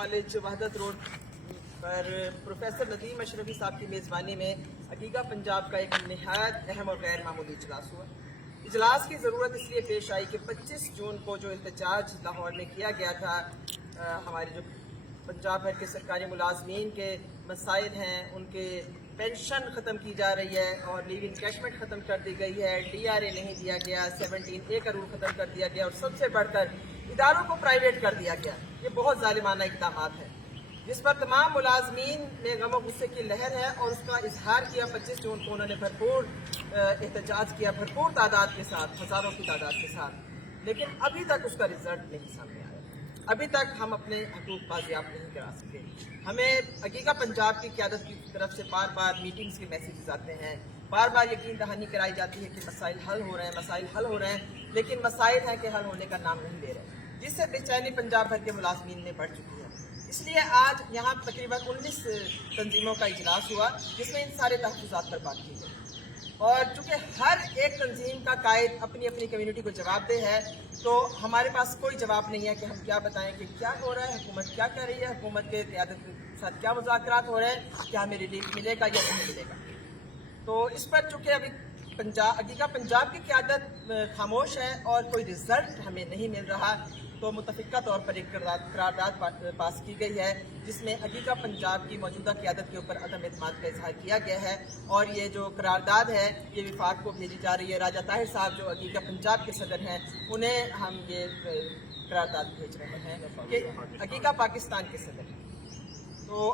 College वहदत road पर professor Nadeem Ashrafi साहब की मेज़बानी में हकीका पंजाब का एक नहायत अहम और गैर मामूली इजलास हुआ। इजलास की ज़रूरत इसलिए पेश आई कि 25 जून को जो एहतजाज लाहौर में किया गया था, हमारे जो पंजाब भर के सरकारी मुलाजमीन के मसाइल हैं, उनके पेंशन ख़त्म की जा रही है और लीव इनकैशमेंट ख़त्म कर दी गई है, DRA नहीं दिया गया, 17A का रूल ख़त्म कर दिया गया और सबसे बढ़कर इदारों को प्राइवेट कर दिया गया। ये बहुत ज़ालिमाना इक़दाम है जिस पर तमाम मुलाजमीन में गम और गुस्से की लहर है और उसका इजहार किया। 25 जून को उन्होंने भरपूर एहतजाज किया, भरपूर तादाद के साथ, हज़ारों की तादाद के साथ, लेकिन अभी तक उसका रिजल्ट नहीं सामने आया। अभी तक हम अपने हकूक़ बाजियाब नहीं करा सके। हमें हकीका पंजाब की क़यादत की तरफ से बार बार मीटिंग्स के मैसेजेस आते हैं, बार बार यकीन दहानी कराई जाती है कि मसाइल हल हो रहे हैं, मसाइल हल हो रहे हैं, लेकिन मसाइल हैं कि हल होने का नाम नहीं ले रहे, जिससे बेचैनी पंजाब भर के मुलाजमीन में बढ़ चुकी है। इसलिए आज यहाँ तकरीबन 19 तंजीमों का इजलास हुआ जिसमें इन सारे तहफ़्फ़ुज़ात पर बात की गई। और चूँकि हर एक तंजीम का कायद अपनी अपनी कम्यूनिटी को जवाबदेह है, तो हमारे पास कोई जवाब नहीं है कि हम क्या बताएं कि क्या हो रहा है, हुकूमत क्या कर रही है, हुकूमत के क़यादत के साथ क्या मुज़ाकरात हो रहे हैं, क्या हमें रिलीफ मिलेगा या नहीं मिलेगा। तो इस पर चूँकि अभी पंजाब की क़यादत खामोश है और कोई रिज़ल्ट हमें नहीं मिल रहा, तो मुतफ़िक़ा तौर पर एक करारदाद पास की गई है जिसमें हकीका पंजाब की मौजूदा क़यादत के ऊपर अदम एतमाद का इजहार किया गया है। और ये जो करारदाद है ये विफाक को भेजी जा रही है। राजा ताहिर साहब जो हकीका पंजाब के सदर हैं, उन्हें हम ये करारदाद भेज रहे हैं कि हकीका पाकिस्तान के सदर हैं। तो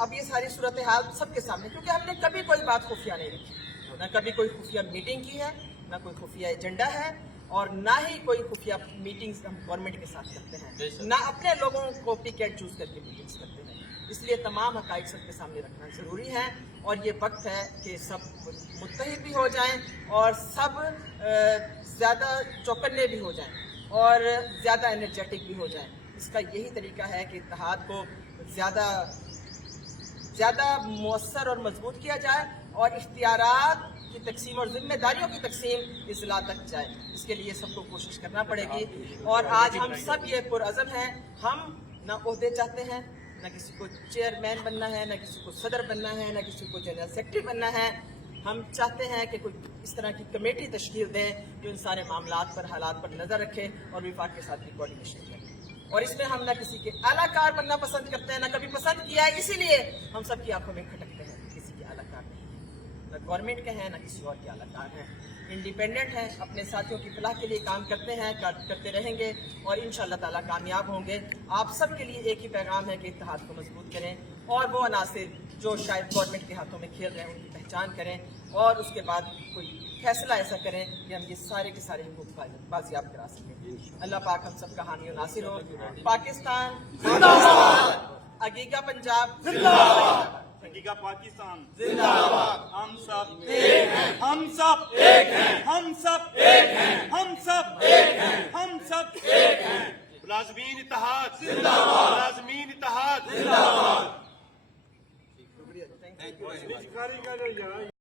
अब ये सारी सूरत हाल सबके सामने, क्योंकि हमने कभी कोई बात खुफिया नहीं रखी, ना कभी कोई खुफिया मीटिंग की है, ना कोई खुफिया एजेंडा है और ना ही कोई खुफिया मीटिंग्स हम गवर्नमेंट के साथ करते हैं, ना अपने लोगों को पिक एंड चूज करके मीटिंग्स करते हैं। इसलिए तमाम हक़ाइक़ सबके सामने रखना ज़रूरी है और ये वक्त है कि सब मुत्तहिद भी हो जाएं और सब ज़्यादा चौकन्ने भी हो जाएं और ज़्यादा एनर्जेटिक भी हो जाएं। इसका यही तरीका है कि इत्तेहाद को ज़्यादा मौसर और मजबूत किया जाए और इख्तियारात की तकसीम और जिम्मेदारियों की तकसीम इस्लाह तक जाए। इसके लिए सबको कोशिश करना पड़ेगी और आज हम सब ये पुरअज़म हैं। हम ना ओहदे चाहते हैं, ना किसी को चेयरमैन बनना है, ना किसी को सदर बनना है, ना किसी को जनरल सेक्रेटरी बनना है। हम चाहते हैं कि कोई इस तरह की कमेटी तश्कील दें जो इन सारे मामलात पर, हालात पर नज़र रखे और विफाक के साथ भी कोऑर्डिनेशन करें। और इसमें हम ना किसी के आलाकार बनना पसंद करते हैं, ना कभी पसंद किया है, इसीलिए हम सब की आंखों में खटकते हैं। किसी के आलाकार नहीं, ना गवर्नमेंट के हैं, ना किसी और के आलाकार हैं। इंडिपेंडेंट हैं, अपने साथियों की फलाह के लिए काम करते हैं, करते रहेंगे और इंशाअल्लाह ताला कामयाब होंगे। आप सब के लिए एक ही पैगाम है कि इत्तेहाद को मजबूत करें और वो अनासिर जो शायद गवर्नमेंट के हाथों में खेल रहे हैं उनकी पहचान करें और उसके बाद कोई फैसला ऐसा करें कि हम ये सारे के सारे हुकूक बाजियाब करा सकें। अल्लाह पाक हम सब का हामी और नासिर हो। पाकिस्तान जिंदाबाद, हकीका पंजाब जिंदाबाद, हकीका पाकिस्तान जिंदाबाद। हम सब एक हैं, हम सब एक हैं, हम सब एक हैं, हम सब एक हैं, हम सब एक हैं। मुलाजमीन इत्तेहाद जिंदाबाद। मुलाजमीन इत्तेहाद जिंदाबाद। शुक्रिया। Thank you.